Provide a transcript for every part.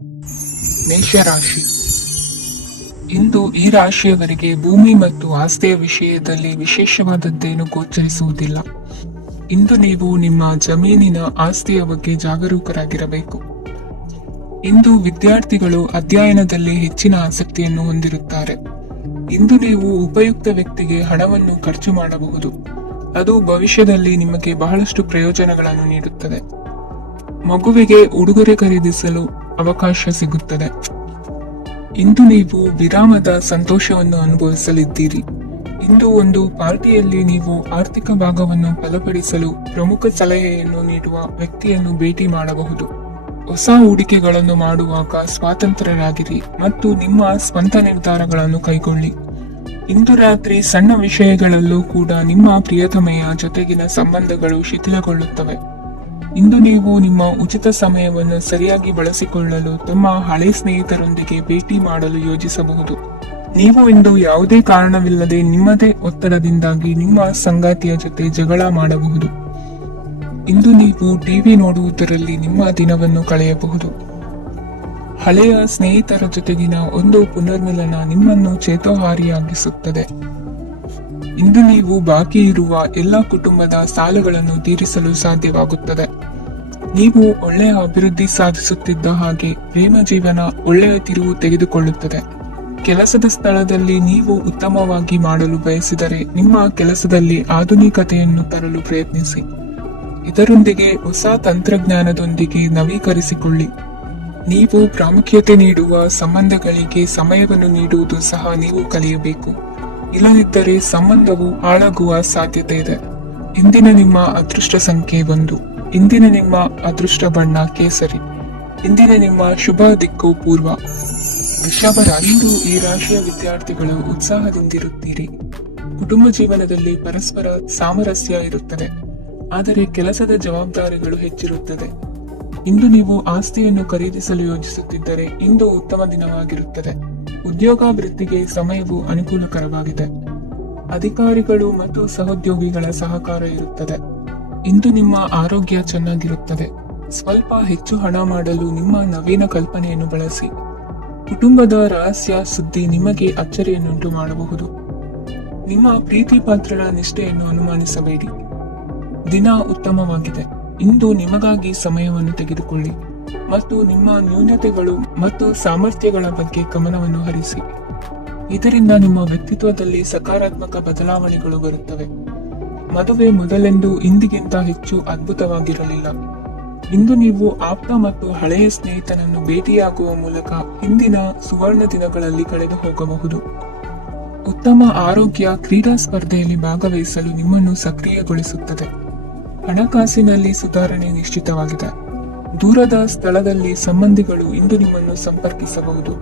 ಮೇಷರಾಶಿ. ಇಂದು ಈ ರಾಶಿಯವರಿಗೆ ಭೂಮಿ ಮತ್ತು ಆಸ್ತಿಯ ವಿಷಯದಲ್ಲಿ ವಿಶೇಷವಾದದ್ದೇನು ಗೋಚರಿಸುವುದಿಲ್ಲ. ಇಂದು ನೀವು ನಿಮ್ಮ ಜಮೀನಿನ ಆಸ್ತಿಯ ಬಗ್ಗೆ ಜಾಗರೂಕರಾಗಿರಬೇಕು. ಇಂದು ವಿದ್ಯಾರ್ಥಿಗಳು ಅಧ್ಯಯನದಲ್ಲಿ ಹೆಚ್ಚಿನ ಆಸಕ್ತಿಯನ್ನು ಹೊಂದಿರುತ್ತಾರೆ. ಇಂದು ನೀವು ಉಪಯುಕ್ತ ವ್ಯಕ್ತಿಗೆ ಹಣವನ್ನು ಖರ್ಚು ಮಾಡಬಹುದು. ಅದು ಭವಿಷ್ಯದಲ್ಲಿ ನಿಮಗೆ ಬಹಳಷ್ಟು ಪ್ರಯೋಜನಗಳನ್ನು ನೀಡುತ್ತದೆ. ಮಗುವಿಗೆ ಉಡುಗೊರೆ ಖರೀದಿಸಲು ಅವಕಾಶ ಸಿಗುತ್ತದೆ. ಇಂದು ನೀವು ವಿರಾಮದ ಸಂತೋಷವನ್ನು ಅನುಭವಿಸಲಿದ್ದೀರಿ. ಇಂದು ಒಂದು ಪಾರ್ಟಿಯಲ್ಲಿ ನೀವು ಆರ್ಥಿಕ ಭಾಗವನ್ನು ಬಲಪಡಿಸಲು ಪ್ರಮುಖ ಸಲಹೆಯನ್ನು ನೀಡುವ ವ್ಯಕ್ತಿಯನ್ನು ಭೇಟಿ ಮಾಡಬಹುದು. ಹೊಸ ಹೂಡಿಕೆಗಳನ್ನು ಮಾಡುವಾಗ ಸ್ವಾತಂತ್ರ್ಯರಾಗಿರಿ ಮತ್ತು ನಿಮ್ಮ ಸ್ವಂತ ನಿರ್ಧಾರಗಳನ್ನು ಕೈಗೊಳ್ಳಿ. ಇಂದು ರಾತ್ರಿ ಸಣ್ಣ ವಿಷಯಗಳಲ್ಲೂ ಕೂಡ ನಿಮ್ಮ ಪ್ರಿಯತಮೆಯ ಜೊತೆಗಿನ ಸಂಬಂಧಗಳು ಶಿಥಿಲಗೊಳ್ಳುತ್ತವೆ. ಇಂದು ನೀವು ನಿಮ್ಮ ಉಚಿತ ಸಮಯವನ್ನು ಸರಿಯಾಗಿ ಬಳಸಿಕೊಳ್ಳಲು ತಮ್ಮ ಹಳೆ ಸ್ನೇಹಿತರೊಂದಿಗೆ ಭೇಟಿ ಮಾಡಲು ಯೋಜಿಸಬಹುದು. ನೀವು ಇಂದು ಯಾವುದೇ ಕಾರಣವಿಲ್ಲದೆ ನಿಮ್ಮದೇ ಒತ್ತಡದಿಂದಾಗಿ ನಿಮ್ಮ ಸಂಗಾತಿಯ ಜೊತೆ ಜಗಳ ಮಾಡಬಹುದು. ಇಂದು ನೀವು ಟಿವಿ ನೋಡುವುದರಲ್ಲಿ ನಿಮ್ಮ ದಿನವನ್ನು ಕಳೆಯಬಹುದು. ಹಳೆಯ ಸ್ನೇಹಿತರ ಜೊತೆಗಿನ ಒಂದು ಪುನರ್ಮಿಲನ ನಿಮ್ಮನ್ನು ಚೇತೋಹಾರಿಯಾಗಿಸುತ್ತದೆ. ಇಂದು ನೀವು ಬಾಕಿ ಇರುವ ಎಲ್ಲ ಕುಟುಂಬದ ಸಾಲಗಳನ್ನು ತೀರಿಸಲು ಸಾಧ್ಯವಾಗುತ್ತದೆ. ನೀವು ಒಳ್ಳೆಯ ಅಭಿವೃದ್ಧಿ ಸಾಧಿಸುತ್ತಿದ್ದ ಹಾಗೆ ಪ್ರೇಮ ಜೀವನ ಒಳ್ಳೆಯ ತಿರುವು ತೆಗೆದುಕೊಳ್ಳುತ್ತದೆ. ಕೆಲಸದ ಸ್ಥಳದಲ್ಲಿ ನೀವು ಉತ್ತಮವಾಗಿ ಮಾಡಲು ಬಯಸಿದರೆ ನಿಮ್ಮ ಕೆಲಸದಲ್ಲಿ ಆಧುನಿಕತೆಯನ್ನು ತರಲು ಪ್ರಯತ್ನಿಸಿ. ಇದರೊಂದಿಗೆ ಹೊಸ ತಂತ್ರಜ್ಞಾನದೊಂದಿಗೆ ನವೀಕರಿಸಿಕೊಳ್ಳಿ. ನೀವು ಪ್ರಾಮುಖ್ಯತೆ ನೀಡುವ ಸಂಬಂಧಗಳಿಗೆ ಸಮಯವನ್ನು ನೀಡುವುದು ಸಹ ನೀವು ಕಲಿಯಬೇಕು. ಇಲ್ಲದಿದ್ದರೆ ಸಂಬಂಧವು ಹಾಳಾಗುವ ಸಾಧ್ಯತೆ ಇದೆ. ಇಂದಿನ ನಿಮ್ಮ ಅದೃಷ್ಟ ಸಂಖ್ಯೆ 1. ಇಂದಿನ ನಿಮ್ಮ ಅದೃಷ್ಟ ಬಣ್ಣ ಕೇಸರಿ. ಇಂದಿನ ನಿಮ್ಮ ಶುಭ ದಿಕ್ಕು ಪೂರ್ವ. ವೃಷಭ ರಾಶಿ. ಇಂದು ಈ ರಾಶಿಯ ವಿದ್ಯಾರ್ಥಿಗಳು ಉತ್ಸಾಹದಿಂದಿರುತ್ತೀರಿ. ಕುಟುಂಬ ಜೀವನದಲ್ಲಿ ಪರಸ್ಪರ ಸಾಮರಸ್ಯ ಇರುತ್ತದೆ, ಆದರೆ ಕೆಲಸದ ಜವಾಬ್ದಾರಿಗಳು ಹೆಚ್ಚಿರುತ್ತದೆ. ಇಂದು ನೀವು ಆಸ್ತಿಯನ್ನು ಖರೀದಿಸಲು ಯೋಜಿಸುತ್ತಿದ್ದರೆ ಇಂದು ಉತ್ತಮ ದಿನವಾಗಿರುತ್ತದೆ. ಉದ್ಯೋಗಾಭಿವೃದ್ಧಿಗೆ ಸಮಯವು ಅನುಕೂಲಕರವಾಗಿದೆ. ಅಧಿಕಾರಿಗಳು ಮತ್ತು ಸಹೋದ್ಯೋಗಿಗಳ ಸಹಕಾರ ಇರುತ್ತದೆ. ಇಂದು ನಿಮ್ಮ ಆರೋಗ್ಯ ಚೆನ್ನಾಗಿರುತ್ತದೆ. ಸ್ವಲ್ಪ ಹೆಚ್ಚು ಹಣ ಮಾಡಲು ನಿಮ್ಮ ನವೀನ ಕಲ್ಪನೆಯನ್ನು ಬಳಸಿ. ಕುಟುಂಬದ ರಹಸ್ಯ ಸುದ್ದಿ ನಿಮಗೆ ಅಚ್ಚರಿಯನ್ನುಂಟು ಮಾಡಬಹುದು. ನಿಮ್ಮ ಪ್ರೀತಿ ಪಾತ್ರರ ನಿಷ್ಠೆಯನ್ನು ಅನುಮಾನಿಸಬೇಡಿ. ದಿನ ಉತ್ತಮವಾಗಿದೆ. ಇಂದು ನಿಮಗಾಗಿ ಸಮಯವನ್ನು ತೆಗೆದುಕೊಳ್ಳಿ ಮತ್ತು ನಿಮ್ಮ ನ್ಯೂನತೆಗಳು ಮತ್ತು ಸಾಮರ್ಥ್ಯಗಳ ಬಗ್ಗೆ ಗಮನವನ್ನು ಹರಿಸಿ. ಇದರಿಂದ ನಿಮ್ಮ ವ್ಯಕ್ತಿತ್ವದಲ್ಲಿ ಸಕಾರಾತ್ಮಕ ಬದಲಾವಣೆಗಳು ಬರುತ್ತವೆ. ಮದುವೆ ಮೊದಲೆಂದು ಇಂದಿಗಿಂತ ಹೆಚ್ಚು ಅದ್ಭುತವಾಗಿರಲಿಲ್ಲ. ಇಂದು ನೀವು ಆಪ್ತ ಮತ್ತು ಹಳೆಯ ಸ್ನೇಹಿತನನ್ನು ಭೇಟಿಯಾಗುವ ಮೂಲಕ ಹಿಂದಿನ ಸುವರ್ಣ ದಿನಗಳಲ್ಲಿ ಕಳೆದು ಹೋಗಬಹುದು. ಉತ್ತಮ ಆರೋಗ್ಯ ಕ್ರೀಡಾ ಸ್ಪರ್ಧೆಯಲ್ಲಿ ಭಾಗವಹಿಸಲು ನಿಮ್ಮನ್ನು ಸಕ್ರಿಯಗೊಳಿಸುತ್ತದೆ. ಹಣಕಾಸಿನಲ್ಲಿ ಸುಧಾರಣೆ ನಿಶ್ಚಿತವಾಗಿದೆ. ದೂರದ ಸ್ಥಳದಲ್ಲಿ ಸಂಬಂಧಿಗಳು ಇಂದು ನಿಮ್ಮನ್ನು ಸಂಪರ್ಕಿಸಬಹುದು.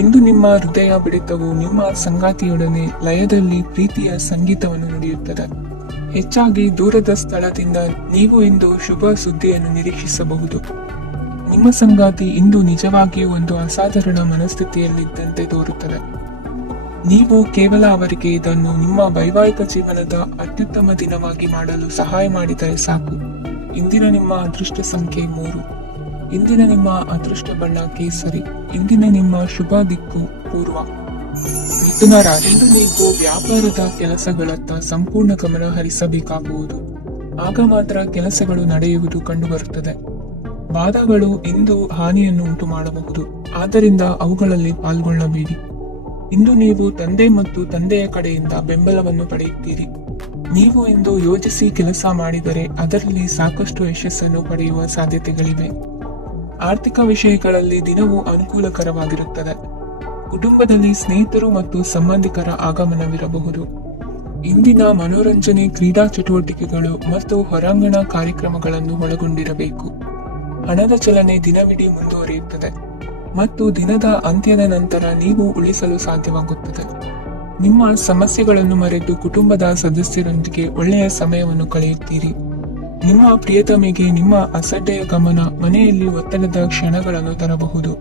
ಇಂದು ನಿಮ್ಮ ಹೃದಯ ಬಡಿತವು ನಿಮ್ಮ ಸಂಗಾತಿಯೊಡನೆ ಲಯದಲ್ಲಿ ಪ್ರೀತಿಯ ಸಂಗೀತವನ್ನು ನುಡಿಯುತ್ತದೆ. ಹೆಚ್ಚಾಗಿ ದೂರದ ಸ್ಥಳದಿಂದ ನೀವು ಇಂದು ಶುಭ ಸುದ್ದಿಯನ್ನು ನಿರೀಕ್ಷಿಸಬಹುದು. ನಿಮ್ಮ ಸಂಗಾತಿ ಇಂದು ನಿಜವಾಗಿಯೂ ಒಂದು ಅಸಾಧಾರಣ ಮನಸ್ಥಿತಿಯಲ್ಲಿದ್ದಂತೆ ತೋರುತ್ತದೆ. ನೀವು ಕೇವಲ ಅವರಿಗೆ ಇದನ್ನು ನಿಮ್ಮ ವೈವಾಹಿಕ ಜೀವನದ ಅತ್ಯುತ್ತಮ ದಿನವಾಗಿ ಮಾಡಲು ಸಹಾಯ ಮಾಡಿದರೆ ಸಾಕು. ಇಂದಿನ ನಿಮ್ಮ ಅದೃಷ್ಟ ಸಂಖ್ಯೆ 3. ಇಂದಿನ ನಿಮ್ಮ ಅದೃಷ್ಟ ಬಣ್ಣ ಕೇಸರಿ. ಇಂದಿನ ನಿಮ್ಮ ಶುಭ ದಿಕ್ಕು ಪೂರ್ವ. ಮಿಥುನ ರಾಶಿ. ಇಂದು ನೀವು ವ್ಯಾಪಾರದ ಕೆಲಸಗಳತ್ತ ಸಂಪೂರ್ಣ ಗಮನ ಹರಿಸಬೇಕಾಗುವುದು. ಆಗ ಮಾತ್ರ ಕೆಲಸಗಳು ನಡೆಯುವುದು ಕಂಡುಬರುತ್ತದೆ. ವಾದಗಳು ಇಂದು ಹಾನಿಯನ್ನು ಉಂಟು ಮಾಡಬಹುದು, ಆದ್ದರಿಂದ ಅವುಗಳಲ್ಲಿ ಪಾಲ್ಗೊಳ್ಳಬೇಡಿ. ಇಂದು ನೀವು ತಂದೆ ಮತ್ತು ತಂದೆಯ ಕಡೆಯಿಂದ ಬೆಂಬಲವನ್ನು ಪಡೆಯುತ್ತೀರಿ. ನೀವು ಇಂದು ಯೋಜಿಸಿ ಕೆಲಸ ಮಾಡಿದರೆ ಅದರಲ್ಲಿ ಸಾಕಷ್ಟು ಯಶಸ್ಸನ್ನು ಪಡೆಯುವ ಸಾಧ್ಯತೆಗಳಿವೆ. ಆರ್ಥಿಕ ವಿಷಯಗಳಲ್ಲಿ ದಿನವು ಅನುಕೂಲಕರವಾಗಿರುತ್ತದೆ. ಕುಟುಂಬದಲ್ಲಿ ಸ್ನೇಹಿತರು ಮತ್ತು ಸಂಬಂಧಿಕರ ಆಗಮನವಿರಬಹುದು. ಇಂದಿನ ಮನೋರಂಜನೆ ಕ್ರೀಡಾ ಚಟುವಟಿಕೆಗಳು ಮತ್ತು ಹೊರಾಂಗಣ ಕಾರ್ಯಕ್ರಮಗಳನ್ನು ಒಳಗೊಂಡಿರಬೇಕು. ಹಣದ ಚಲನೆ ದಿನವಿಡೀ ಮುಂದುವರಿಯುತ್ತದೆ ಮತ್ತು ದಿನದ ಅಂತ್ಯದ ನಂತರ ನೀವು ಉಳಿಸಲು ಸಾಧ್ಯವಾಗುತ್ತದೆ. ನಿಮ್ಮ ಸಮಸ್ಯೆಗಳನ್ನು ಮರೆತು ಕುಟುಂಬದ ಸದಸ್ಯರೊಂದಿಗೆ ಒಳ್ಳೆಯ ಸಮಯವನ್ನು ಕಳೆಯುತ್ತೀರಿ. ನಿಮ್ಮ ಪ್ರಿಯತಮೆಗೆ ನಿಮ್ಮ ಅಸಡ್ಡೆಯ ಗಮನ ಮನೆಯಲ್ಲಿ ಒತ್ತಡದ ಕ್ಷಣಗಳನ್ನು ತರಬಹುದು.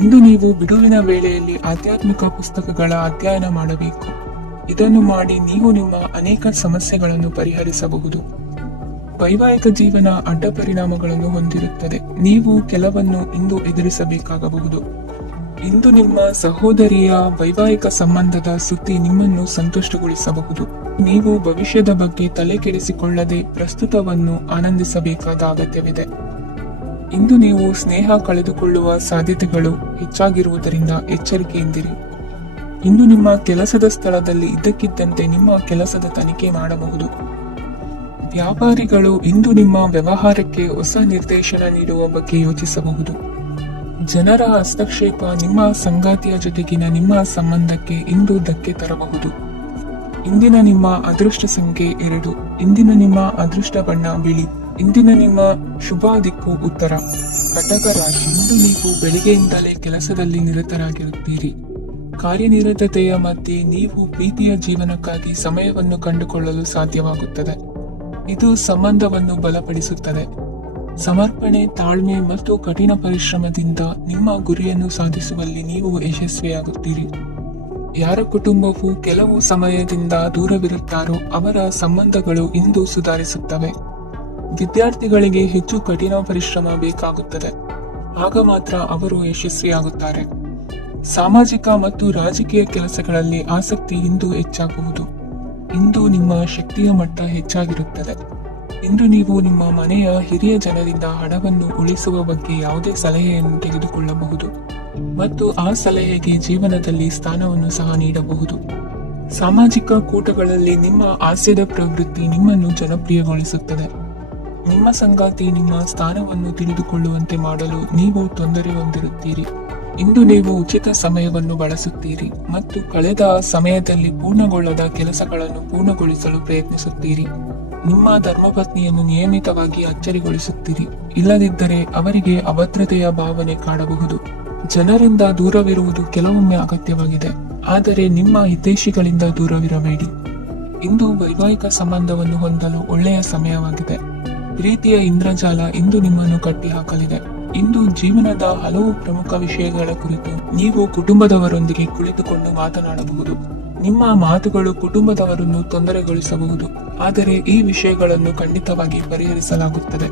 ಇಂದು ನೀವು ಬಿಡುವಿನ ವೇಳೆಯಲ್ಲಿ ಆಧ್ಯಾತ್ಮಿಕ ಪುಸ್ತಕಗಳ ಅಧ್ಯಯನ ಮಾಡಬೇಕು. ಇದನ್ನು ಮಾಡಿ ನೀವು ನಿಮ್ಮ ಅನೇಕ ಸಮಸ್ಯೆಗಳನ್ನು ಪರಿಹರಿಸಬಹುದು. ವೈವಾಹಿಕ ಜೀವನ ಅಡ್ಡ ಪರಿಣಾಮಗಳನ್ನು ಹೊಂದಿರುತ್ತದೆ. ನೀವು ಕೆಲವನ್ನು ಇಂದು ಎದುರಿಸಬೇಕಾಗಬಹುದು. ಇಂದು ನಿಮ್ಮ ಸಹೋದರಿಯ ವೈವಾಹಿಕ ಸಂಬಂಧದ ಸುದ್ದಿ ನಿಮ್ಮನ್ನು ಸಂತುಷ್ಟಗೊಳಿಸಬಹುದು. ನೀವು ಭವಿಷ್ಯದ ಬಗ್ಗೆ ತಲೆ ಕೆಡಿಸಿಕೊಳ್ಳದೆ ಪ್ರಸ್ತುತವನ್ನು ಆನಂದಿಸಬೇಕಾದ ಅಗತ್ಯವಿದೆ. ಇಂದು ನೀವು ಸ್ನೇಹ ಕಳೆದುಕೊಳ್ಳುವ ಸಾಧ್ಯತೆಗಳು ಹೆಚ್ಚಾಗಿರುವುದರಿಂದ ಎಚ್ಚರಿಕೆಯಿಂದಿರಿ. ಇಂದು ನಿಮ್ಮ ಕೆಲಸದ ಸ್ಥಳದಲ್ಲಿ ಇದ್ದಕ್ಕಿದ್ದಂತೆ ನಿಮ್ಮ ಕೆಲಸದ ತನಿಖೆ ಮಾಡಬಹುದು. ವ್ಯಾಪಾರಿಗಳು ಇಂದು ನಿಮ್ಮ ವ್ಯವಹಾರಕ್ಕೆ ಹೊಸ ನಿರ್ದೇಶನ ನೀಡುವ ಬಗ್ಗೆ ಯೋಚಿಸಬಹುದು. ಜನರ ಹಸ್ತಕ್ಷೇಪ ನಿಮ್ಮ ಸಂಗಾತಿಯ ಜೊತೆಗಿನ ನಿಮ್ಮ ಸಂಬಂಧಕ್ಕೆ ಇಂದು ಧಕ್ಕೆ ತರಬಹುದು. ಇಂದಿನ ನಿಮ್ಮ ಅದೃಷ್ಟ ಸಂಖ್ಯೆ 2. ಇಂದಿನ ನಿಮ್ಮ ಅದೃಷ್ಟ ಬಣ್ಣ ಬಿಳಿ. ಇಂದಿನ ನಿಮ್ಮ ಶುಭ ದಿಕ್ಕು ಉತ್ತರ. ಕಟಕ ರಾಶಿ. ಇಂದು ನೀವು ಬೆಳಿಗ್ಗೆಯಿಂದಲೇ ಕೆಲಸದಲ್ಲಿ ನಿರತರಾಗಿರುತ್ತೀರಿ. ಕಾರ್ಯನಿರತತೆಯ ಮಧ್ಯೆ ನೀವು ಪ್ರೀತಿಯ ಜೀವನಕ್ಕಾಗಿ ಸಮಯವನ್ನು ಕಂಡುಕೊಳ್ಳಲು ಸಾಧ್ಯವಾಗುತ್ತದೆ. ಇದು ಸಂಬಂಧವನ್ನು ಬಲಪಡಿಸುತ್ತದೆ. ಸಮರ್ಪಣೆ, ತಾಳ್ಮೆ ಮತ್ತು ಕಠಿಣ ಪರಿಶ್ರಮದಿಂದ ನಿಮ್ಮ ಗುರಿಯನ್ನು ಸಾಧಿಸುವಲ್ಲಿ ನೀವು ಯಶಸ್ವಿಯಾಗುತ್ತೀರಿ. ಯಾರ ಕುಟುಂಬವು ಕೆಲವು ಸಮಯದಿಂದ ದೂರವಿರುತ್ತಾರೋ ಅವರ ಸಂಬಂಧಗಳು ಇಂದು ಸುಧಾರಿಸುತ್ತವೆ. ವಿದ್ಯಾರ್ಥಿಗಳಿಗೆ ಹೆಚ್ಚು ಕಠಿಣ ಪರಿಶ್ರಮ ಬೇಕಾಗುತ್ತದೆ. ಆಗ ಮಾತ್ರ ಅವರು ಯಶಸ್ವಿಯಾಗುತ್ತಾರೆ. ಸಾಮಾಜಿಕ ಮತ್ತು ರಾಜಕೀಯ ಕೆಲಸಗಳಲ್ಲಿ ಆಸಕ್ತಿ ಇಂದು ಹೆಚ್ಚಾಗುವುದು. ಇಂದು ನಿಮ್ಮ ಶಕ್ತಿಯ ಮಟ್ಟ ಹೆಚ್ಚಾಗಿರುತ್ತದೆ. ಇಂದು ನೀವು ನಿಮ್ಮ ಮನೆಯ ಹಿರಿಯ ಜನರಿಂದ ಹಣವನ್ನು ಉಳಿಸುವ ಬಗ್ಗೆ ಯಾವುದೇ ಸಲಹೆಯನ್ನು ತೆಗೆದುಕೊಳ್ಳಬಹುದು ಮತ್ತು ಆ ಸಲಹೆಗೆ ಜೀವನದಲ್ಲಿ ಸ್ಥಾನವನ್ನು ಸಹ ನೀಡಬಹುದು. ಸಾಮಾಜಿಕ ಕೂಟಗಳಲ್ಲಿ ನಿಮ್ಮ ಹಾಸ್ಯದ ಪ್ರವೃತ್ತಿ ನಿಮ್ಮನ್ನು ಜನಪ್ರಿಯಗೊಳಿಸುತ್ತದೆ. ನಿಮ್ಮ ಸಂಗಾತಿ ನಿಮ್ಮ ಸ್ಥಾನವನ್ನು ತಿಳಿದುಕೊಳ್ಳುವಂತೆ ಮಾಡಲು ನೀವು ತೊಂದರೆ ಹೊಂದಿರುತ್ತೀರಿ. ಇಂದು ನೀವು ಉಚಿತ ಸಮಯವನ್ನು ಬಳಸುತ್ತೀರಿ ಮತ್ತು ಕಳೆದ ಸಮಯದಲ್ಲಿ ಪೂರ್ಣಗೊಳ್ಳದ ಕೆಲಸಗಳನ್ನು ಪೂರ್ಣಗೊಳಿಸಲು ಪ್ರಯತ್ನಿಸುತ್ತೀರಿ. ನಿಮ್ಮ ಧರ್ಮಪತ್ನಿಯನ್ನು ನಿಯಮಿತವಾಗಿ ಅಚ್ಚರಿಗೊಳಿಸುತ್ತೀರಿ. ಇಲ್ಲದಿದ್ದರೆ ಅವರಿಗೆ ಅಭದ್ರತೆಯ ಭಾವನೆ ಕಾಡಬಹುದು. ಜನರಿಂದ ದೂರವಿರುವುದು ಕೆಲವೊಮ್ಮೆ ಅಗತ್ಯವಾಗಿದೆ, ಆದರೆ ನಿಮ್ಮ ಹಿತೈಷಿಗಳಿಂದ ದೂರವಿರಬೇಡಿ. ಇಂದು ವೈವಾಹಿಕ ಸಂಬಂಧವನ್ನು ಹೊಂದಲು ಒಳ್ಳೆಯ ಸಮಯವಾಗಿದೆ. ಪ್ರೀತಿಯ ಇಂದ್ರಜಾಲ ಇಂದು ನಿಮ್ಮನ್ನು ಕಟ್ಟಿಹಾಕಲಿದೆ. ಇಂದು ಜೀವನದ ಹಲವು ಪ್ರಮುಖ ವಿಷಯಗಳ ಕುರಿತು ನೀವು ಕುಟುಂಬದವರೊಂದಿಗೆ ಕುಳಿತುಕೊಂಡು ಮಾತನಾಡಬಹುದು. ನಿಮ್ಮ ಮಾತುಗಳು ಕುಟುಂಬದವರನ್ನು ತೊಂದರೆಗೊಳಿಸಬಹುದು, ಆದರೆ ಈ ವಿಷಯಗಳನ್ನು ಖಂಡಿತವಾಗಿ ಪರಿಹರಿಸಲಾಗುತ್ತದೆ.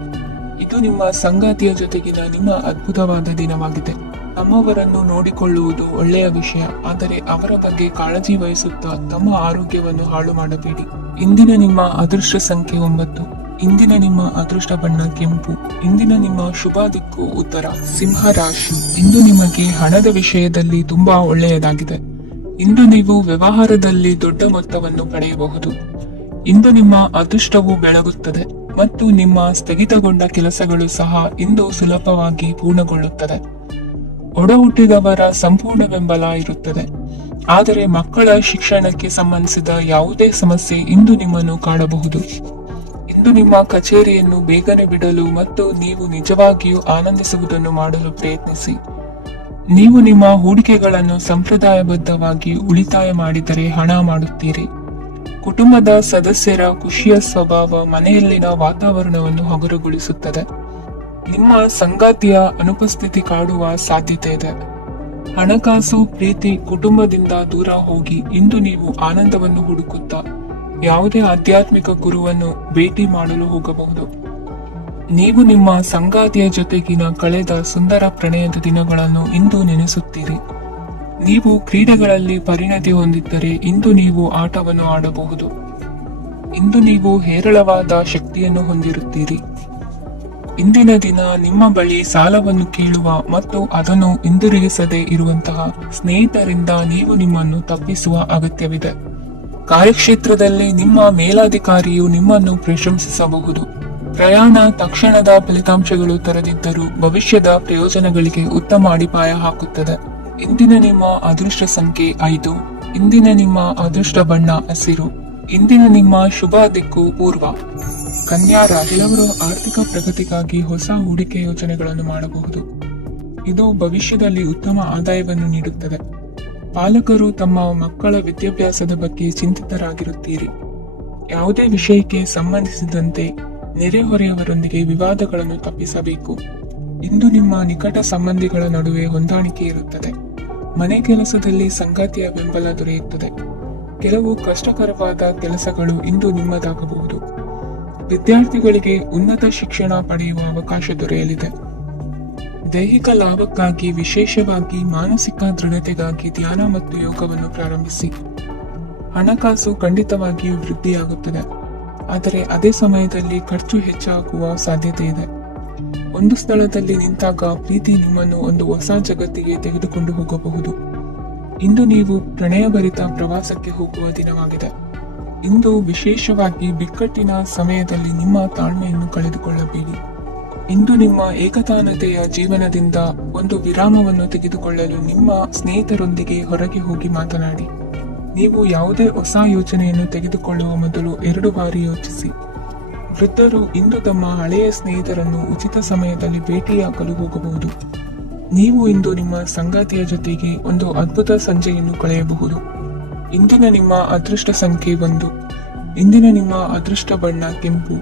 ಇದು ನಿಮ್ಮ ಸಂಗಾತಿಯ ಜೊತೆಗಿನ ನಿಮ್ಮ ಅದ್ಭುತವಾದ ದಿನವಾಗಿದೆ. ತಮ್ಮವರನ್ನು ನೋಡಿಕೊಳ್ಳುವುದು ಒಳ್ಳೆಯ ವಿಷಯ, ಆದರೆ ಅವರ ಬಗ್ಗೆ ಕಾಳಜಿ ವಹಿಸುತ್ತಾ ತಮ್ಮ ಆರೋಗ್ಯವನ್ನು ಹಾಳು ಮಾಡಬೇಡಿ. ಇಂದಿನ ನಿಮ್ಮ ಅದೃಷ್ಟ ಸಂಖ್ಯೆ 9. ಇಂದಿನ ನಿಮ್ಮ ಅದೃಷ್ಟ ಬಣ್ಣ ಕೆಂಪು. ಇಂದಿನ ನಿಮ್ಮ ಶುಭ ದಿಕ್ಕು ಉತ್ತರ. ಸಿಂಹ ರಾಶಿ. ಇಂದು ನಿಮಗೆ ಹಣದ ವಿಷಯದಲ್ಲಿ ತುಂಬಾ ಒಳ್ಳೆಯದಾಗಿದೆ. ಇಂದು ನೀವು ವ್ಯವಹಾರದಲ್ಲಿ ದೊಡ್ಡ ಮೊತ್ತವನ್ನು ಪಡೆಯಬಹುದು. ಇಂದು ನಿಮ್ಮ ಅದೃಷ್ಟವು ಬೆಳಗುತ್ತದೆ ಮತ್ತು ನಿಮ್ಮ ಸ್ಥಗಿತಗೊಂಡ ಕೆಲಸಗಳು ಸಹ ಇಂದು ಸುಲಭವಾಗಿ ಪೂರ್ಣಗೊಳ್ಳುತ್ತದೆ. ಒಡ ಹುಟ್ಟಿದವರ ಸಂಪೂರ್ಣ ಬೆಂಬಲ ಇರುತ್ತದೆ, ಆದರೆ ಮಕ್ಕಳ ಶಿಕ್ಷಣಕ್ಕೆ ಸಂಬಂಧಿಸಿದ ಯಾವುದೇ ಸಮಸ್ಯೆ ಇಂದು ನಿಮ್ಮನ್ನು ಕಾಡಬಹುದು. ಇಂದು ನಿಮ್ಮ ಕಚೇರಿಯನ್ನು ಬೇಗನೆ ಬಿಡಲು ಮತ್ತು ನೀವು ನಿಜವಾಗಿಯೂ ಆನಂದಿಸುವುದನ್ನು ಮಾಡಲು ಪ್ರಯತ್ನಿಸಿ. ನೀವು ನಿಮ್ಮ ಹೂಡಿಕೆಗಳನ್ನು ಸಂಪ್ರದಾಯಬದ್ಧವಾಗಿ ಉಳಿತಾಯ ಮಾಡಿದರೆ ಹಣ ಮಾಡುತ್ತೀರಿ. ಕುಟುಂಬದ ಸದಸ್ಯರ ಖುಷಿಯ ಸ್ವಭಾವ ಮನೆಯಲ್ಲಿನ ವಾತಾವರಣವನ್ನು ಹಗುರಗೊಳಿಸುತ್ತದೆ. ನಿಮ್ಮ ಸಂಗಾತಿಯ ಅನುಪಸ್ಥಿತಿ ಕಾಡುವ ಸಾಧ್ಯತೆ ಇದೆ. ಹಣಕಾಸು, ಪ್ರೀತಿ, ಕುಟುಂಬದಿಂದ ದೂರ ಹೋಗಿ ಇಂದು ನೀವು ಆನಂದವನ್ನು ಹುಡುಕುತ್ತಾ ಯಾವುದೇ ಆಧ್ಯಾತ್ಮಿಕ ಗುರುವನ್ನು ಭೇಟಿ ಮಾಡಲು ಹೋಗಬಹುದು. ನೀವು ನಿಮ್ಮ ಸಂಗಾತಿಯ ಜೊತೆಗಿನ ಕಳೆದ ಸುಂದರ ಪ್ರಣಯದ ದಿನಗಳನ್ನು ಇಂದು ನೆನೆಸುತ್ತೀರಿ. ನೀವು ಕ್ರೀಡೆಗಳಲ್ಲಿ ಪರಿಣತಿ ಹೊಂದಿದ್ದರೆ ಇಂದು ನೀವು ಆಟವನ್ನು ಆಡಬಹುದು. ಇಂದು ನೀವು ಹೇರಳವಾದ ಶಕ್ತಿಯನ್ನು ಹೊಂದಿರುತ್ತೀರಿ. ಇಂದಿನ ದಿನ ನಿಮ್ಮ ಬಳಿ ಸಾಲವನ್ನು ಕೇಳುವ ಮತ್ತು ಅದನ್ನು ಹಿಂದಿರುಗಿಸದೇ ಇರುವಂತಹ ಸ್ನೇಹಿತರಿಂದ ನೀವು ನಿಮ್ಮನ್ನು ತಪ್ಪಿಸುವ ಅಗತ್ಯವಿದೆ. ಕಾರ್ಯಕ್ಷೇತ್ರದಲ್ಲಿ ನಿಮ್ಮ ಮೇಲಾಧಿಕಾರಿಯು ನಿಮ್ಮನ್ನು ಪ್ರಶಂಸಿಸಬಹುದು. ಪ್ರಯಾಣ ತಕ್ಷಣದ ಫಲಿತಾಂಶಗಳು ತರದಿದ್ದರೂ ಭವಿಷ್ಯದ ಪ್ರಯೋಜನಗಳಿಗೆ ಉತ್ತಮ ಅಡಿಪಾಯ ಹಾಕುತ್ತದೆ. ಇಂದಿನ ನಿಮ್ಮ ಅದೃಷ್ಟ ಸಂಖ್ಯೆ 5. ಇಂದಿನ ನಿಮ್ಮ ಅದೃಷ್ಟ ಬಣ್ಣ ಹಸಿರು. ಇಂದಿನ ನಿಮ್ಮ ಶುಭ ದಿಕ್ಕು ಪೂರ್ವ. ಕನ್ಯಾ ರಾಶಿ. ಕೆಲವರು ಆರ್ಥಿಕ ಪ್ರಗತಿಗಾಗಿ ಹೊಸ ಹೂಡಿಕೆ ಯೋಜನೆಗಳನ್ನು ಮಾಡಬಹುದು. ಇದು ಭವಿಷ್ಯದಲ್ಲಿ ಉತ್ತಮ ಆದಾಯವನ್ನು ನೀಡುತ್ತದೆ. ಪಾಲಕರು ತಮ್ಮ ಮಕ್ಕಳ ವಿದ್ಯಾಭ್ಯಾಸದ ಬಗ್ಗೆ ಚಿಂತಿತರಾಗಿರುತ್ತೀರಿ. ಯಾವುದೇ ವಿಷಯಕ್ಕೆ ಸಂಬಂಧಿಸಿದಂತೆ ನೆರೆಹೊರೆಯವರೊಂದಿಗೆ ವಿವಾದಗಳನ್ನು ತಪ್ಪಿಸಬೇಕು. ಇಂದು ನಿಮ್ಮ ನಿಕಟ ಸಂಬಂಧಿಗಳ ನಡುವೆ ಹೊಂದಾಣಿಕೆ ಇರುತ್ತದೆ. ಮನೆ ಕೆಲಸದಲ್ಲಿ ಸಂಗಾತಿಯ ಬೆಂಬಲ ದೊರೆಯುತ್ತದೆ. ಕೆಲವು ಕಷ್ಟಕರವಾದ ಕೆಲಸಗಳು ಇಂದು ನಿಮ್ಮದಾಗಬಹುದು. ವಿದ್ಯಾರ್ಥಿಗಳಿಗೆ ಉನ್ನತ ಶಿಕ್ಷಣ ಪಡೆಯುವ ಅವಕಾಶ ದೊರೆಯಲಿದೆ. ದೈಹಿಕ ಲಾಭಕ್ಕಾಗಿ, ವಿಶೇಷವಾಗಿ ಮಾನಸಿಕ ದೃಢತೆಗಾಗಿ ಧ್ಯಾನ ಮತ್ತು ಯೋಗವನ್ನು ಪ್ರಾರಂಭಿಸಿ. ಹಣಕಾಸು ಖಂಡಿತವಾಗಿಯೂ ವೃದ್ಧಿಯಾಗುತ್ತದೆ, ಆದರೆ ಅದೇ ಸಮಯದಲ್ಲಿ ಖರ್ಚು ಹೆಚ್ಚಾಗುವ ಸಾಧ್ಯತೆ ಇದೆ. ಒಂದು ಸ್ಥಳದಲ್ಲಿ ನಿಂತಾಗ ಪ್ರೀತಿ ನಿಮ್ಮನ್ನು ಒಂದು ಹೊಸ ಜಗತ್ತಿಗೆ ತೆಗೆದುಕೊಂಡು ಹೋಗಬಹುದು. ಇಂದು ನೀವು ಪ್ರಣಯಭರಿತ ಪ್ರವಾಸಕ್ಕೆ ಹೋಗುವ ದಿನವಾಗಿದೆ. ಇಂದು ವಿಶೇಷವಾಗಿ ಬಿಕ್ಕಟ್ಟಿನ ಸಮಯದಲ್ಲಿ ನಿಮ್ಮ ತಾಳ್ಮೆಯನ್ನು ಕಳೆದುಕೊಳ್ಳಬೇಡಿ. ಇಂದು ನಿಮ್ಮ ಏಕತಾನತೆಯ ಜೀವನದಿಂದ ಒಂದು ವಿರಾಮವನ್ನು ತೆಗೆದುಕೊಳ್ಳಲು ನಿಮ್ಮ ಸ್ನೇಹಿತರೊಂದಿಗೆ ಹೊರಗೆ ಹೋಗಿ ಮಾತನಾಡಿ. ನೀವು ಯಾವುದೇ ಹೊಸ ಯೋಚನೆಯನ್ನು ತೆಗೆದುಕೊಳ್ಳುವ ಮೊದಲು 2 ಬಾರಿ ಯೋಚಿಸಿ. ವೃದ್ಧರು ಇಂದು ತಮ್ಮ ಹಳೆಯ ಸ್ನೇಹಿತರನ್ನು ಉಚಿತ ಸಮಯದಲ್ಲಿ ಭೇಟಿಯಾಗಲು ಹೋಗಬಹುದು. ನೀವು ಇಂದು ನಿಮ್ಮ ಸಂಗಾತಿಯ ಜೊತೆಗೆ ಒಂದು ಅದ್ಭುತ ಸಂಜೆಯನ್ನು ಕಳೆಯಬಹುದು. ಇಂದಿನ ನಿಮ್ಮ ಅದೃಷ್ಟ ಸಂಖ್ಯೆ 1. ಇಂದಿನ ನಿಮ್ಮ ಅದೃಷ್ಟ ಬಣ್ಣ ಕೆಂಪು.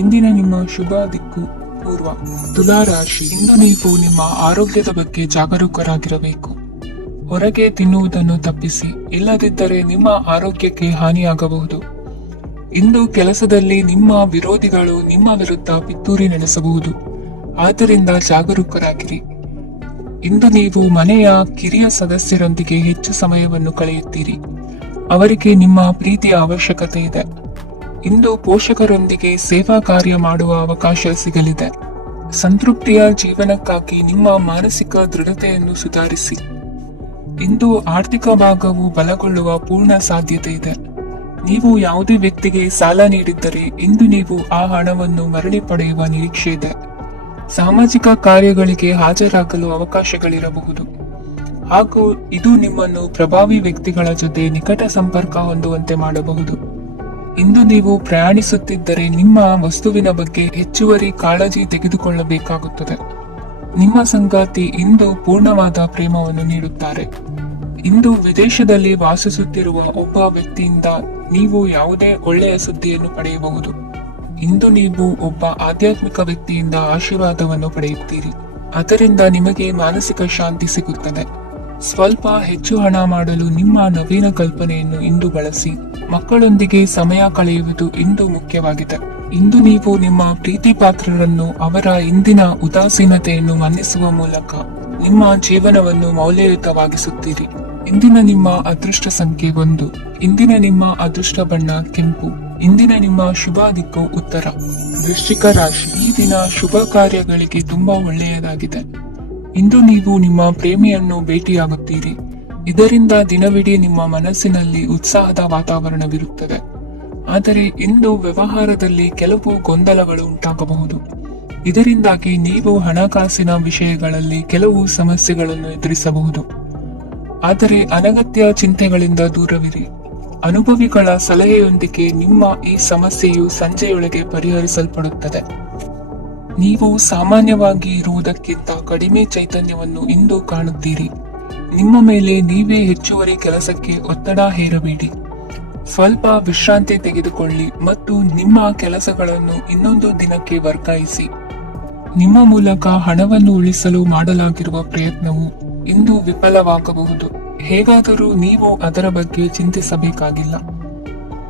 ಇಂದಿನ ನಿಮ್ಮ ಶುಭ ದಿಕ್ಕು ಪೂರ್ವ. ತುಲಾ ರಾಶಿ. ಇಂದು ನೀವು ನಿಮ್ಮ ಆರೋಗ್ಯದ ಬಗ್ಗೆ ಜಾಗರೂಕರಾಗಿರಬೇಕು. ಹೊರಗೆ ತಿನ್ನುವುದನ್ನು ತಪ್ಪಿಸಿ, ಇಲ್ಲದಿದ್ದರೆ ನಿಮ್ಮ ಆರೋಗ್ಯಕ್ಕೆ ಹಾನಿಯಾಗಬಹುದು. ಇಂದು ಕೆಲಸದಲ್ಲಿ ನಿಮ್ಮ ವಿರೋಧಿಗಳು ನಿಮ್ಮ ವಿರುದ್ಧ ಪಿತೂರಿ ನಡೆಸಬಹುದು, ಆದ್ದರಿಂದ ಜಾಗರೂಕರಾಗಿರಿ. ಇಂದು ನೀವು ಮನೆಯ ಕಿರಿಯ ಸದಸ್ಯರೊಂದಿಗೆ ಹೆಚ್ಚು ಸಮಯವನ್ನು ಕಳೆಯುತ್ತೀರಿ. ಅವರಿಗೆ ನಿಮ್ಮ ಪ್ರೀತಿಯ ಅವಶ್ಯಕತೆ ಇದೆ. ಇಂದು ಪೋಷಕರೊಂದಿಗೆ ಸೇವಾ ಕಾರ್ಯ ಮಾಡುವ ಅವಕಾಶ ಸಿಗಲಿದೆ. ಸಂತೃಪ್ತಿಯ ಜೀವನಕ್ಕಾಗಿ ನಿಮ್ಮ ಮಾನಸಿಕ ದೃಢತೆಯನ್ನು ಸುಧಾರಿಸಿ. ಇಂದು ಆರ್ಥಿಕ ಭಾಗವು ಬಲಗೊಳ್ಳುವ ಪೂರ್ಣ ಸಾಧ್ಯತೆ ಇದೆ. ನೀವು ಯಾವುದೇ ವ್ಯಕ್ತಿಗೆ ಸಾಲ ನೀಡಿದ್ದರೆ ಇಂದು ನೀವು ಆ ಹಣವನ್ನು ಮರಳಿ ಪಡೆಯುವ ನಿರೀಕ್ಷೆ ಇದೆ. ಸಾಮಾಜಿಕ ಕಾರ್ಯಗಳಿಗೆ ಹಾಜರಾಗಲು ಅವಕಾಶಗಳಿರಬಹುದು, ಹಾಗೂ ಇದು ನಿಮ್ಮನ್ನು ಪ್ರಭಾವಿ ವ್ಯಕ್ತಿಗಳ ಜೊತೆ ನಿಕಟ ಸಂಪರ್ಕ ಹೊಂದುವಂತೆ ಮಾಡಬಹುದು. ಇಂದು ನೀವು ಪ್ರಯಾಣಿಸುತ್ತಿದ್ದರೆ ನಿಮ್ಮ ವಸ್ತುವಿನ ಬಗ್ಗೆ ಹೆಚ್ಚುವರಿ ಕಾಳಜಿ ತೆಗೆದುಕೊಳ್ಳಬೇಕಾಗುತ್ತದೆ. ನಿಮ್ಮ ಸಂಗಾತಿ ಇಂದು ಪೂರ್ಣವಾದ ಪ್ರೇಮವನ್ನು ನೀಡುತ್ತಾರೆ. ಇಂದು ವಿದೇಶದಲ್ಲಿ ವಾಸಿಸುತ್ತಿರುವ ಒಬ್ಬ ವ್ಯಕ್ತಿಯಿಂದ ನೀವು ಯಾವುದೇ ಒಳ್ಳೆಯ ಸುದ್ದಿಯನ್ನು ಪಡೆಯಬಹುದು. ಇಂದು ನೀವು ಒಬ್ಬ ಆಧ್ಯಾತ್ಮಿಕ ವ್ಯಕ್ತಿಯಿಂದ ಆಶೀರ್ವಾದವನ್ನು ಪಡೆಯುತ್ತೀರಿ, ಅದರಿಂದ ನಿಮಗೆ ಮಾನಸಿಕ ಶಾಂತಿ ಸಿಗುತ್ತದೆ. ಸ್ವಲ್ಪ ಹೆಚ್ಚು ಹಣ ಮಾಡಲು ನಿಮ್ಮ ನವೀನ ಕಲ್ಪನೆಯನ್ನು ಇಂದು ಬಳಸಿ. ಮಕ್ಕಳೊಂದಿಗೆ ಸಮಯ ಕಳೆಯುವುದು ಇಂದು ಮುಖ್ಯವಾಗಿದೆ. ಇಂದು ನೀವು ನಿಮ್ಮ ಪ್ರೀತಿ ಪಾತ್ರರನ್ನು ಅವರ ಇಂದಿನ ಉದಾಸೀನತೆಯನ್ನು ಮನ್ನಿಸುವ ಮೂಲಕ ನಿಮ್ಮ ಜೀವನವನ್ನು ಮೌಲ್ಯಯುತವಾಗಿಸುತ್ತೀರಿ. ಇಂದಿನ ನಿಮ್ಮ ಅದೃಷ್ಟ ಸಂಖ್ಯೆ 1. ಇಂದಿನ ನಿಮ್ಮ ಅದೃಷ್ಟ ಬಣ್ಣ ಕೆಂಪು. ಇಂದಿನ ನಿಮ್ಮ ಶುಭ ದಿಕ್ಕು ಉತ್ತರ. ವೃಶ್ಚಿಕ ರಾಶಿ. ಈ ದಿನ ಶುಭ ಕಾರ್ಯಗಳಿಗೆ ತುಂಬಾ ಒಳ್ಳೆಯದಾಗಿದೆ. ಇಂದು ನೀವು ನಿಮ್ಮ ಪ್ರೇಮಿಯನ್ನು ಭೇಟಿಯಾಗುತ್ತೀರಿ. ಇದರಿಂದ ದಿನವಿಡೀ ನಿಮ್ಮ ಮನಸ್ಸಿನಲ್ಲಿ ಉತ್ಸಾಹದ ವಾತಾವರಣವಿರುತ್ತದೆ. ಆದರೆ ಇಂದು ವ್ಯವಹಾರದಲ್ಲಿ ಕೆಲವು ಗೊಂದಲಗಳು ಉಂಟಾಗಬಹುದು. ಇದರಿಂದಾಗಿ ನೀವು ಹಣಕಾಸಿನ ವಿಷಯಗಳಲ್ಲಿ ಕೆಲವು ಸಮಸ್ಯೆಗಳನ್ನು ಎದುರಿಸಬಹುದು. ಆದರೆ ಅನಗತ್ಯ ಚಿಂತೆಗಳಿಂದ ದೂರವಿರಿ. ಅನುಭವಿಗಳ ಸಲಹೆಯೊಂದಿಗೆ ನಿಮ್ಮ ಈ ಸಮಸ್ಯೆಯು ಸಂಜೆಯೊಳಗೆ ಪರಿಹರಿಸಲ್ಪಡುತ್ತದೆ. ನೀವು ಸಾಮಾನ್ಯವಾಗಿ ಇರುವುದಕ್ಕಿಂತ ಕಡಿಮೆ ಚೈತನ್ಯವನ್ನು ಇಂದು ಕಾಣುತ್ತೀರಿ. ನಿಮ್ಮ ಮೇಲೆ ನೀವೇ ಹೆಚ್ಚುವರಿ ಕೆಲಸಕ್ಕೆ ಒತ್ತಡ ಹೇರಬೇಡಿ. ಸ್ವಲ್ಪ ವಿಶ್ರಾಂತಿ ತೆಗೆದುಕೊಳ್ಳಿ ಮತ್ತು ನಿಮ್ಮ ಕೆಲಸಗಳನ್ನು ಇನ್ನೊಂದು ದಿನಕ್ಕೆ ವರ್ಗಾಯಿಸಿ. ನಿಮ್ಮ ಮೂಲಕ ಹಣವನ್ನು ಉಳಿಸಲು ಮಾಡಲಾಗಿರುವ ಪ್ರಯತ್ನವು ಇಂದು ವಿಫಲವಾಗಬಹುದು. ಹೇಗಾದರೂ ನೀವು ಅದರ ಬಗ್ಗೆ ಚಿಂತಿಸಬೇಕಾಗಿಲ್ಲ.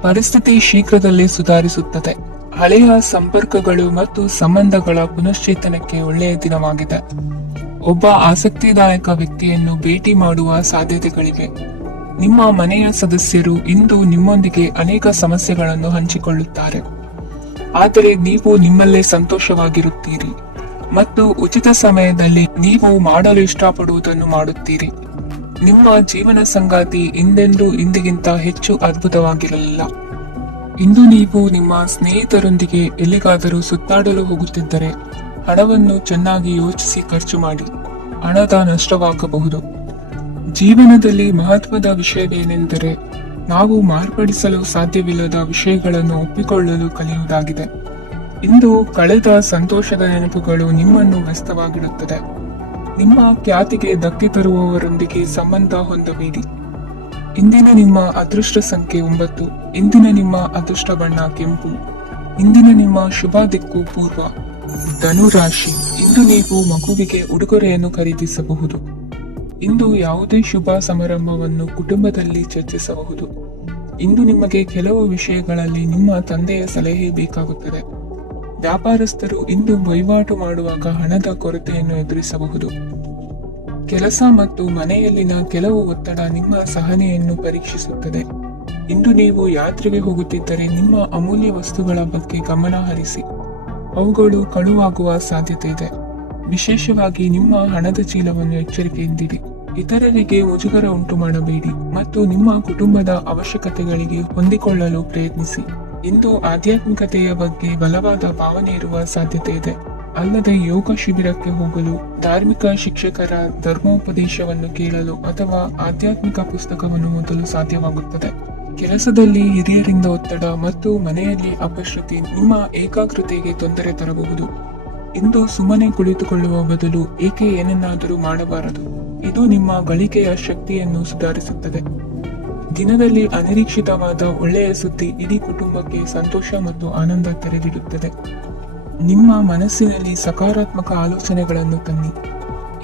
ಪರಿಸ್ಥಿತಿ ಶೀಘ್ರದಲ್ಲೇ ಸುಧಾರಿಸುತ್ತದೆ. ಹಳೆಯ ಸಂಪರ್ಕಗಳು ಮತ್ತು ಸಂಬಂಧಗಳ ಪುನಶ್ಚೇತನಕ್ಕೆ ಒಳ್ಳೆಯ ದಿನವಾಗಿದೆ. ಒಬ್ಬ ಆಸಕ್ತಿದಾಯಕ ವ್ಯಕ್ತಿಯನ್ನು ಭೇಟಿ ಮಾಡುವ ಸಾಧ್ಯತೆಗಳಿವೆ. ನಿಮ್ಮ ಮನೆಯ ಸದಸ್ಯರು ಇಂದು ನಿಮ್ಮೊಂದಿಗೆ ಅನೇಕ ಸಮಸ್ಯೆಗಳನ್ನು ಹಂಚಿಕೊಳ್ಳುತ್ತಾರೆ, ಆದರೆ ನೀವು ನಿಮ್ಮಲ್ಲೇ ಸಂತೋಷವಾಗಿರುತ್ತೀರಿ ಮತ್ತು ಉಚಿತ ಸಮಯದಲ್ಲಿ ನೀವು ಮಾಡಲು ಇಷ್ಟಪಡುವುದನ್ನು ಮಾಡುತ್ತೀರಿ. ನಿಮ್ಮ ಜೀವನ ಸಂಗಾತಿ ಇಂದೆಂದೂ ಇಂದಿಗಿಂತ ಹೆಚ್ಚು ಅದ್ಭುತವಾಗಿರಲಿಲ್ಲ. ಇಂದು ನೀವು ನಿಮ್ಮ ಸ್ನೇಹಿತರೊಂದಿಗೆ ಎಲ್ಲಿಗಾದರೂ ಸುತ್ತಾಡಲು ಹೋಗುತ್ತಿದ್ದರೆ ಹಣವನ್ನು ಚೆನ್ನಾಗಿ ಯೋಚಿಸಿ ಖರ್ಚು ಮಾಡಿ. ಹಣದ ನಷ್ಟವಾಗಬಹುದು. ಜೀವನದಲ್ಲಿ ಮಹತ್ವದ ವಿಷಯವೇನೆಂದರೆ ನಾವು ಮಾರ್ಪಡಿಸಲು ಸಾಧ್ಯವಿಲ್ಲದ ವಿಷಯಗಳನ್ನು ಒಪ್ಪಿಕೊಳ್ಳಲು ಕಲಿಯುವುದಾಗಿದೆ. ಇಂದು ಕಳೆದ ಸಂತೋಷದ ನೆನಪುಗಳು ನಿಮ್ಮನ್ನು ವ್ಯಸ್ತವಾಗಿಡುತ್ತದೆ. ನಿಮ್ಮ ಖ್ಯಾತಿಗೆ ಧಕ್ಕೆ ತರುವವರೊಂದಿಗೆ ಸಂಬಂಧ ಹೊಂದಬೇಡಿ. ಇಂದಿನ ನಿಮ್ಮ ಅದೃಷ್ಟ ಸಂಖ್ಯೆ 9. ಇಂದಿನ ನಿಮ್ಮ ಅದೃಷ್ಟ ಬಣ್ಣ ಕೆಂಪು. ಇಂದಿನ ನಿಮ್ಮ ಶುಭ ದಿಕ್ಕು ಪೂರ್ವ. ಧನುರಾಶಿ. ಇಂದು ನೀವು ಮಗುವಿಗೆ ಉಡುಗೊರೆಯನ್ನು ಖರೀದಿಸಬಹುದು. ಇಂದು ಯಾವುದೇ ಶುಭ ಸಮಾರಂಭವನ್ನು ಕುಟುಂಬದಲ್ಲಿ ಚರ್ಚಿಸಬಹುದು. ಇಂದು ನಿಮಗೆ ಕೆಲವು ವಿಷಯಗಳಲ್ಲಿ ನಿಮ್ಮ ತಂದೆಯ ಸಲಹೆ ಬೇಕಾಗುತ್ತದೆ. ವ್ಯಾಪಾರಸ್ಥರು ಇಂದು ವಹಿವಾಟು ಮಾಡುವಾಗ ಹಣದ ಕೊರತೆಯನ್ನು ಎದುರಿಸಬಹುದು. ಕೆಲಸ ಮತ್ತು ಮನೆಯಲ್ಲಿನ ಕೆಲವು ಒತ್ತಡ ನಿಮ್ಮ ಸಹನೆಯನ್ನು ಪರೀಕ್ಷಿಸುತ್ತದೆ. ಇಂದು ನೀವು ಯಾತ್ರೆಗೆ ಹೋಗುತ್ತಿದ್ದರೆ ನಿಮ್ಮ ಅಮೂಲ್ಯ ವಸ್ತುಗಳ ಬಗ್ಗೆ ಗಮನ ಹರಿಸಿ. ಅವುಗಳು ಕಳುವಾಗುವ ಸಾಧ್ಯತೆ ಇದೆ. ವಿಶೇಷವಾಗಿ ನಿಮ್ಮ ಹಣದ ಚೀಲವನ್ನು ಎಚ್ಚರಿಕೆಯಿಂದಿಡಿ. ಇತರರಿಗೆ ಮುಜುಗರ ಉಂಟು ಮಾಡಬೇಡಿ ಮತ್ತು ನಿಮ್ಮ ಕುಟುಂಬದ ಅವಶ್ಯಕತೆಗಳಿಗೆ ಹೊಂದಿಕೊಳ್ಳಲು ಪ್ರಯತ್ನಿಸಿ. ಇಂದು ಆಧ್ಯಾತ್ಮಿಕತೆಯ ಬಗ್ಗೆ ಬಲವಾದ ಭಾವನೆ ಇರುವ ಸಾಧ್ಯತೆ ಇದೆ. ಅಲ್ಲದೆ ಯೋಗ ಶಿಬಿರಕ್ಕೆ ಹೋಗಲು, ಧಾರ್ಮಿಕ ಶಿಕ್ಷಕರ ಧರ್ಮೋಪದೇಶವನ್ನು ಕೇಳಲು ಅಥವಾ ಆಧ್ಯಾತ್ಮಿಕ ಪುಸ್ತಕವನ್ನು ಓದಲು ಸಾಧ್ಯವಾಗುತ್ತದೆ. ಕೆಲಸದಲ್ಲಿ ಹಿರಿಯರಿಂದ ಒತ್ತಡ ಮತ್ತು ಮನೆಯಲ್ಲಿ ಅಪಶ್ರುತಿ ನಿಮ್ಮ ಏಕಾಗ್ರತೆಗೆ ತೊಂದರೆ ತರಬಹುದು. ಇಂದು ಸುಮ್ಮನೆ ಕುಳಿತುಕೊಳ್ಳುವ ಬದಲು ಏಕೆ ಏನನ್ನಾದರೂ ಮಾಡಬಾರದು. ಇದು ನಿಮ್ಮ ಗಳಿಕೆಯ ಶಕ್ತಿಯನ್ನು ಸುಧಾರಿಸುತ್ತದೆ. ದಿನದಲ್ಲಿ ಅನಿರೀಕ್ಷಿತವಾದ ಒಳ್ಳೆಯ ಸುದ್ದಿ ಇಡೀ ಕುಟುಂಬಕ್ಕೆ ಸಂತೋಷ ಮತ್ತು ಆನಂದ ತೆರೆದಿಡುತ್ತದೆ. ನಿಮ್ಮ ಮನಸ್ಸಿನಲ್ಲಿ ಸಕಾರಾತ್ಮಕ ಆಲೋಚನೆಗಳನ್ನು ತನ್ನಿ.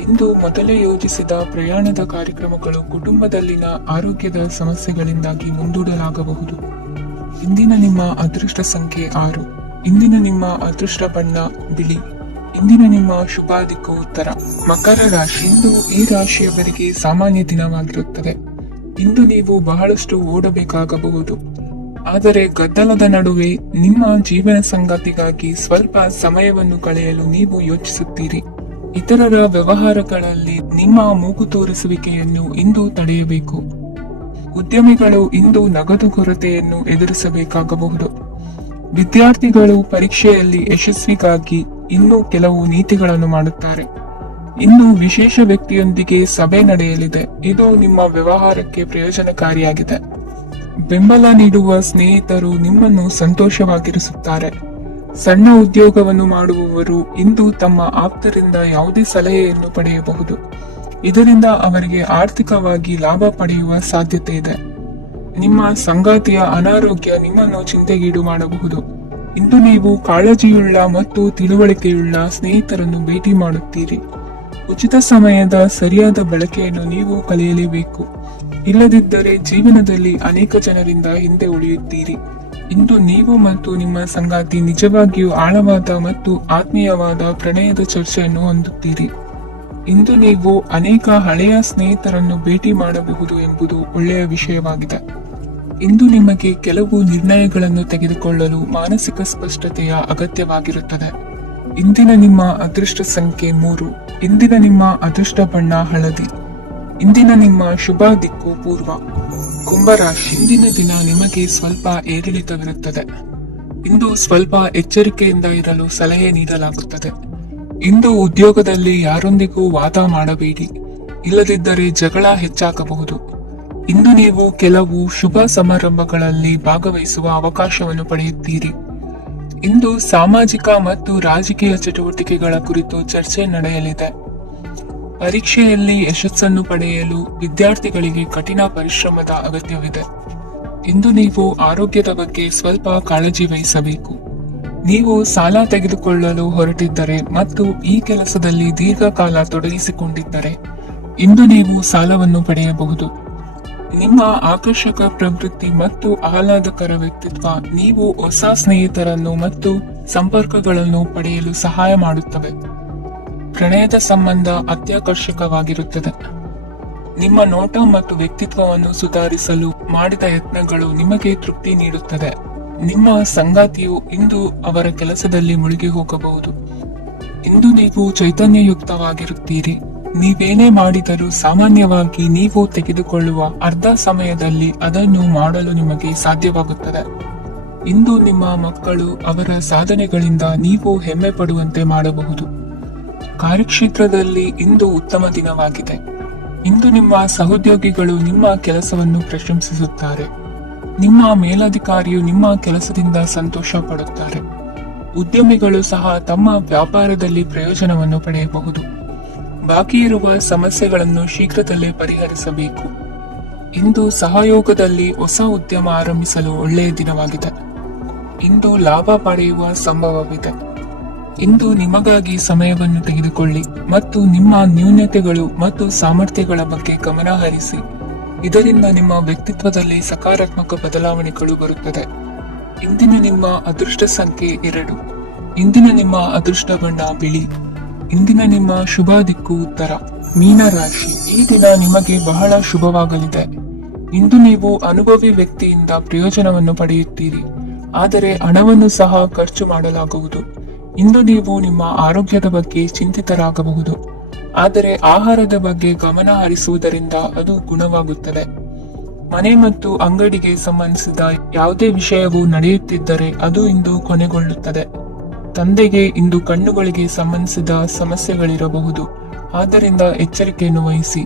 ಇಂದು ಮೊದಲೇ ಯೋಜಿಸಿದ ಪ್ರಯಾಣದ ಕಾರ್ಯಕ್ರಮಗಳು ಕುಟುಂಬದಲ್ಲಿನ ಆರೋಗ್ಯದ ಸಮಸ್ಯೆಗಳಿಂದಾಗಿ ಮುಂದೂಡಲಾಗಬಹುದು. ಇಂದಿನ ನಿಮ್ಮ ಅದೃಷ್ಟ ಸಂಖ್ಯೆ 6. ಇಂದಿನ ನಿಮ್ಮ ಅದೃಷ್ಟ ಬಣ್ಣ ಬಿಳಿ. ಇಂದಿನ ನಿಮ್ಮ ಶುಭ ದಿಕ್ಕು ಉತ್ತರ. ಮಕರ ರಾಶಿ. ಇಂದು ಈ ರಾಶಿಯವರಿಗೆ ಸಾಮಾನ್ಯ ದಿನವಾಗಿರುತ್ತದೆ. ಇಂದು ನೀವು ಬಹಳಷ್ಟು ಓಡಬೇಕಾಗಬಹುದು. ಆದರೆ ಗದ್ದಲದ ನಡುವೆ ನಿಮ್ಮ ಜೀವನ ಸಂಗಾತಿಗಾಗಿ ಸ್ವಲ್ಪ ಸಮಯವನ್ನು ಕಳೆಯಲು ನೀವು ಯೋಚಿಸುತ್ತೀರಿ. ಇತರರ ವ್ಯವಹಾರಗಳಲ್ಲಿ ನಿಮ್ಮ ಮೂಗು ತೋರಿಸುವಿಕೆಯನ್ನು ಇಂದು ತಡೆಯಬೇಕು. ಉದ್ಯಮಿಗಳು ಇಂದು ನಗದು ಕೊರತೆಯನ್ನು ಎದುರಿಸಬೇಕಾಗಬಹುದು. ವಿದ್ಯಾರ್ಥಿಗಳು ಪರೀಕ್ಷೆಯಲ್ಲಿ ಯಶಸ್ವಿಗಾಗಿ ಇನ್ನೂ ಕೆಲವು ನೀತಿಗಳನ್ನು ಮಾಡುತ್ತಾರೆ. ಇಂದು ವಿಶೇಷ ವ್ಯಕ್ತಿಯೊಂದಿಗೆ ಸಭೆ ನಡೆಯಲಿದೆ. ಇದು ನಿಮ್ಮ ವ್ಯವಹಾರಕ್ಕೆ ಪ್ರಯೋಜನಕಾರಿಯಾಗಿದೆ. ಬೆಂಬಲ ನೀಡುವ ಸ್ನೇಹಿತರು ನಿಮ್ಮನ್ನು ಸಂತೋಷವಾಗಿರಿಸುತ್ತಾರೆ. ಸಣ್ಣ ಉದ್ಯೋಗವನ್ನು ಮಾಡುವವರು ಇಂದು ತಮ್ಮ ಆಪ್ತರಿಂದ ಯಾವುದೇ ಸಲಹೆಯನ್ನು ಪಡೆಯಬಹುದು. ಇದರಿಂದ ಅವರಿಗೆ ಆರ್ಥಿಕವಾಗಿ ಲಾಭ ಪಡೆಯುವ ಸಾಧ್ಯತೆ ಇದೆ. ನಿಮ್ಮ ಸಂಗಾತಿಯ ಅನಾರೋಗ್ಯ ನಿಮ್ಮನ್ನು ಚಿಂತೆಗೀಡು ಮಾಡಬಹುದು. ಇಂದು ನೀವು ಕಾಳಜಿಯುಳ್ಳ ಮತ್ತು ತಿಳುವಳಿಕೆಯುಳ್ಳ ಸ್ನೇಹಿತರನ್ನು ಭೇಟಿ ಮಾಡುತ್ತೀರಿ. ಉಚಿತ ಸಮಯದ ಸರಿಯಾದ ಬಳಕೆಯನ್ನು ನೀವು ಕಲಿಯಲೇಬೇಕು. ಇಲ್ಲದಿದ್ದರೆ ಜೀವನದಲ್ಲಿ ಅನೇಕ ಜನರಿಂದ ಹಿಂದೆ ಉಳಿಯುತ್ತೀರಿ. ಇಂದು ನೀವು ಮತ್ತು ನಿಮ್ಮ ಸಂಗಾತಿ ನಿಜವಾಗಿಯೂ ಆಳವಾದ ಮತ್ತು ಆತ್ಮೀಯವಾದ ಪ್ರಣಯದ ಚರ್ಚೆಯನ್ನು ಹೊಂದುತ್ತೀರಿ. ಇಂದು ನೀವು ಅನೇಕ ಹಳೆಯ ಸ್ನೇಹಿತರನ್ನು ಭೇಟಿ ಮಾಡಬಹುದು ಎಂಬುದು ಒಳ್ಳೆಯ ವಿಷಯವಾಗಿದೆ. ಇಂದು ನಿಮಗೆ ಕೆಲವು ನಿರ್ಣಯಗಳನ್ನು ತೆಗೆದುಕೊಳ್ಳಲು ಮಾನಸಿಕ ಸ್ಪಷ್ಟತೆಯ ಅಗತ್ಯವಾಗಿರುತ್ತದೆ. ಇಂದಿನ ನಿಮ್ಮ ಅದೃಷ್ಟ ಸಂಖ್ಯೆ 3. ಇಂದಿನ ನಿಮ್ಮ ಅದೃಷ್ಟ ಬಣ್ಣ ಹಳದಿ. ಇಂದಿನ ನಿಮ್ಮ ಶುಭ ದಿಕ್ಕು ಪೂರ್ವ. ಕುಂಭರಾಶಿ. ಇಂದಿನ ದಿನ ನಿಮಗೆ ಸ್ವಲ್ಪ ಏರಿಳಿತವಿರುತ್ತದೆ. ಇಂದು ಸ್ವಲ್ಪ ಎಚ್ಚರಿಕೆಯಿಂದ ಇರಲು ಸಲಹೆ ನೀಡಲಾಗುತ್ತದೆ. ಇಂದು ಉದ್ಯೋಗದಲ್ಲಿ ಯಾರೊಂದಿಗೂ ವಾದ ಮಾಡಬೇಡಿ. ಇಲ್ಲದಿದ್ದರೆ ಜಗಳ ಹೆಚ್ಚಾಗಬಹುದು. ಇಂದು ನೀವು ಕೆಲವು ಶುಭ ಸಮಾರಂಭಗಳಲ್ಲಿ ಭಾಗವಹಿಸುವ ಅವಕಾಶವನ್ನು ಪಡೆಯುತ್ತೀರಿ. ಇಂದು ಸಾಮಾಜಿಕ ಮತ್ತು ರಾಜಕೀಯ ಚಟುವಟಿಕೆಗಳ ಕುರಿತು ಚರ್ಚೆ ನಡೆಯಲಿದೆ. ಪರೀಕ್ಷೆಯಲ್ಲಿ ಯಶಸ್ಸನ್ನು ಪಡೆಯಲು ವಿದ್ಯಾರ್ಥಿಗಳಿಗೆ ಕಠಿಣ ಪರಿಶ್ರಮದ ಅಗತ್ಯವಿದೆ. ಇಂದು ನೀವು ಆರೋಗ್ಯದ ಬಗ್ಗೆ ಸ್ವಲ್ಪ ಕಾಳಜಿ ವಹಿಸಬೇಕು. ನೀವು ಸಾಲ ತೆಗೆದುಕೊಳ್ಳಲು ಹೊರಟಿದ್ದರೆ ಮತ್ತು ಈ ಕೆಲಸದಲ್ಲಿ ದೀರ್ಘಕಾಲ ತೊಡಗಿಸಿಕೊಂಡಿದ್ದರೆ ಇಂದು ನೀವು ಸಾಲವನ್ನು ಪಡೆಯಬಹುದು. ನಿಮ್ಮ ಆಕರ್ಷಕ ಪ್ರವೃತ್ತಿ ಮತ್ತು ಆಹ್ಲಾದಕರ ವ್ಯಕ್ತಿತ್ವ ನೀವು ಹೊಸ ಸ್ನೇಹಿತರನ್ನು ಮತ್ತು ಸಂಪರ್ಕಗಳನ್ನು ಪಡೆಯಲು ಸಹಾಯ ಮಾಡುತ್ತವೆ. ಪ್ರಣಯದ ಸಂಬಂಧ ಅತ್ಯಾಕರ್ಷಕವಾಗಿರುತ್ತದೆ. ನಿಮ್ಮ ನೋಟ ಮತ್ತು ವ್ಯಕ್ತಿತ್ವವನ್ನು ಸುಧಾರಿಸಲು ಮಾಡಿದ ಯತ್ನಗಳು ನಿಮಗೆ ತೃಪ್ತಿ ನೀಡುತ್ತದೆ. ನಿಮ್ಮ ಸಂಗಾತಿಯು ಇಂದು ಅವರ ಕೆಲಸದಲ್ಲಿ ಮುಳುಗಿ ಹೋಗಬಹುದು. ಇಂದು ನೀವು ಚೈತನ್ಯಯುಕ್ತವಾಗಿರುತ್ತೀರಿ. ನೀವೇನೇ ಮಾಡಿದರೂ ಸಾಮಾನ್ಯವಾಗಿ ನೀವು ತೆಗೆದುಕೊಳ್ಳುವ ಅರ್ಧ ಸಮಯದಲ್ಲಿ ಅದನ್ನು ಮಾಡಲು ನಿಮಗೆ ಸಾಧ್ಯವಾಗುತ್ತದೆ. ಇಂದು ನಿಮ್ಮ ಮಕ್ಕಳು ಅವರ ಸಾಧನೆಗಳಿಂದ ನೀವು ಹೆಮ್ಮೆ ಪಡುವಂತೆ ಮಾಡಬಹುದು. ಕಾರ್ಯಕ್ಷೇತ್ರದಲ್ಲಿ ಇಂದು ಉತ್ತಮ ದಿನವಾಗಿದೆ. ಇಂದು ನಿಮ್ಮ ಸಹೋದ್ಯೋಗಿಗಳು ನಿಮ್ಮ ಕೆಲಸವನ್ನು ಪ್ರಶಂಸಿಸುತ್ತಾರೆ. ನಿಮ್ಮ ಮೇಲಧಿಕಾರಿಯು ನಿಮ್ಮ ಕೆಲಸದಿಂದ ಸಂತೋಷ ಪಡುತ್ತಾರೆ. ಉದ್ಯಮಿಗಳು ಸಹ ತಮ್ಮ ವ್ಯಾಪಾರದಲ್ಲಿ ಪ್ರಯೋಜನವನ್ನು ಪಡೆಯಬಹುದು. ಬಾಕಿ ಇರುವ ಸಮಸ್ಯೆಗಳನ್ನು ಶೀಘ್ರದಲ್ಲೇ ಪರಿಹರಿಸಬೇಕು. ಇಂದು ಸಹಯೋಗದಲ್ಲಿ ಹೊಸ ಉದ್ಯಮ ಆರಂಭಿಸಲು ಒಳ್ಳೆಯ ದಿನವಾಗಿದೆ. ಇಂದು ಲಾಭ ಪಡೆಯುವ ಸಂಭವವಿದೆ. ಇಂದು ನಿಮಗಾಗಿ ಸಮಯವನ್ನು ತೆಗೆದುಕೊಳ್ಳಿ ಮತ್ತು ನಿಮ್ಮ ನ್ಯೂನತೆಗಳು ಮತ್ತು ಸಾಮರ್ಥ್ಯಗಳ ಬಗ್ಗೆ ಗಮನ ಹರಿಸಿ. ಇದರಿಂದ ನಿಮ್ಮ ವ್ಯಕ್ತಿತ್ವದಲ್ಲಿ ಸಕಾರಾತ್ಮಕ ಬದಲಾವಣೆಗಳು ಬರುತ್ತದೆ. ಇಂದಿನ ನಿಮ್ಮ ಅದೃಷ್ಟ ಸಂಖ್ಯೆ 2. ಇಂದಿನ ನಿಮ್ಮ ಅದೃಷ್ಟ ಬಣ್ಣ ಬಿಳಿ. ಇಂದಿನ ನಿಮ್ಮ ಶುಭ ದಿಕ್ಕು ಉತ್ತರ. ಮೀನ ರಾಶಿ. ಈ ದಿನ ನಿಮಗೆ ಬಹಳ ಶುಭವಾಗಲಿದೆ. ಇಂದು ನೀವು ಅನುಭವಿ ವ್ಯಕ್ತಿಯಿಂದ ಪ್ರಯೋಜನವನ್ನು ಪಡೆಯುತ್ತೀರಿ, ಆದರೆ ಹಣವನ್ನು ಸಹ ಖರ್ಚು ಮಾಡಲಾಗುವುದು. ಇಂದು ನೀವು ನಿಮ್ಮ ಆರೋಗ್ಯದ ಬಗ್ಗೆ ಚಿಂತಿತರಾಗಬಹುದು, ಆದರೆ ಆಹಾರದ ಬಗ್ಗೆ ಗಮನ ಹರಿಸುವುದರಿಂದ ಅದು ಗುಣವಾಗುತ್ತದೆ. ಮನೆ ಮತ್ತು ಅಂಗಡಿಗೆ ಸಂಬಂಧಿಸಿದ ಯಾವುದೇ ವಿಷಯವು ನಡೆಯುತ್ತಿದ್ದರೆ ಅದು ಇಂದು ಕೊನೆಗೊಳ್ಳುತ್ತದೆ. ತಂದೆಗೆ ಇಂದು ಕಣ್ಣುಗಳಿಗೆ ಸಂಬಂಧಿಸಿದ ಸಮಸ್ಯೆಗಳಿರಬಹುದು, ಆದ್ದರಿಂದ ಎಚ್ಚರಿಕೆಯನ್ನು ವಹಿಸಿ.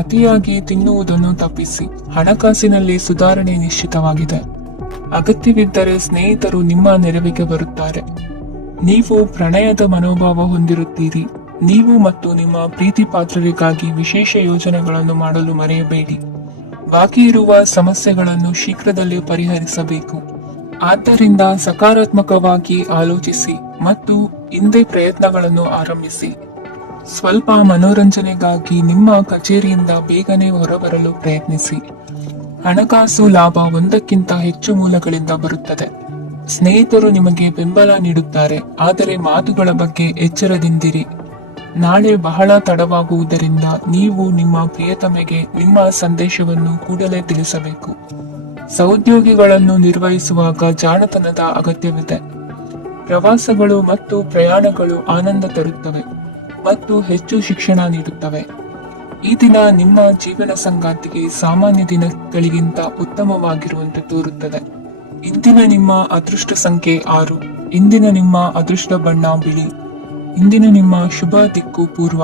ಅತಿಯಾಗಿ ತಿನ್ನುವುದನ್ನು ತಪ್ಪಿಸಿ. ಹಣಕಾಸಿನಲ್ಲಿ ಸುಧಾರಣೆ ನಿಶ್ಚಿತವಾಗಿದೆ. ಅಗತ್ಯವಿದ್ದರೆ ಸ್ನೇಹಿತರು ನಿಮ್ಮ ನೆರವಿಗೆ ಬರುತ್ತಾರೆ. ನೀವು ಪ್ರಣಯದ ಮನೋಭಾವ ಹೊಂದಿರುತ್ತೀರಿ. ನೀವು ಮತ್ತು ನಿಮ್ಮ ಪ್ರೀತಿ ಪಾತ್ರರಿಗಾಗಿ ವಿಶೇಷ ಯೋಜನೆಗಳನ್ನು ಮಾಡಲು ಮರೆಯಬೇಡಿ. ಬಾಕಿ ಇರುವ ಸಮಸ್ಯೆಗಳನ್ನು ಶೀಘ್ರದಲ್ಲೇ ಪರಿಹರಿಸಬೇಕು. ಆದ್ದರಿಂದ ಸಕಾರಾತ್ಮಕವಾಗಿ ಆಲೋಚಿಸಿ ಮತ್ತು ಹಿಂದೆ ಪ್ರಯತ್ನಗಳನ್ನು ಆರಂಭಿಸಿ. ಸ್ವಲ್ಪ ಮನೋರಂಜನೆಗಾಗಿ ನಿಮ್ಮ ಕಚೇರಿಯಿಂದ ಬೇಗನೆ ಹೊರಬರಲು ಪ್ರಯತ್ನಿಸಿ. ಹಣಕಾಸು ಲಾಭ ಒಂದಕ್ಕಿಂತ ಹೆಚ್ಚು ಮೂಲಗಳಿಂದ ಬರುತ್ತದೆ. ಸ್ನೇಹಿತರು ನಿಮಗೆ ಬೆಂಬಲ ನೀಡುತ್ತಾರೆ, ಆದರೆ ಮಾತುಗಳ ಬಗ್ಗೆ ಎಚ್ಚರದಿಂದಿರಿ. ನಾಳೆ ಬಹಳ ತಡವಾಗುವುದರಿಂದ ನೀವು ನಿಮ್ಮ ಪ್ರಿಯತಮೆಗೆ ನಿಮ್ಮ ಸಂದೇಶವನ್ನು ಕೂಡಲೇ ತಿಳಿಸಬೇಕು. ಸಹೋದ್ಯೋಗಿಗಳನ್ನು ನಿರ್ವಹಿಸುವಾಗ ಜಾಣತನದ ಅಗತ್ಯವಿದೆ. ಪ್ರವಾಸಗಳು ಮತ್ತು ಪ್ರಯಾಣಗಳು ಆನಂದ ತರುತ್ತವೆ ಮತ್ತು ಹೆಚ್ಚು ಶಿಕ್ಷಣ ನೀಡುತ್ತವೆ. ಈ ದಿನ ನಿಮ್ಮ ಜೀವನ ಸಂಗಾತಿಗೆ ಸಾಮಾನ್ಯ ದಿನಗಳಿಗಿಂತ ಉತ್ತಮವಾಗಿರುವಂತೆ ತೋರುತ್ತದೆ. ಇಂದಿನ ನಿಮ್ಮ ಅದೃಷ್ಟ ಸಂಖ್ಯೆ 6. ಇಂದಿನ ನಿಮ್ಮ ಅದೃಷ್ಟ ಬಣ್ಣ ಬಿಳಿ. ಇಂದಿನ ನಿಮ್ಮ ಶುಭ ದಿಕ್ಕು ಪೂರ್ವ.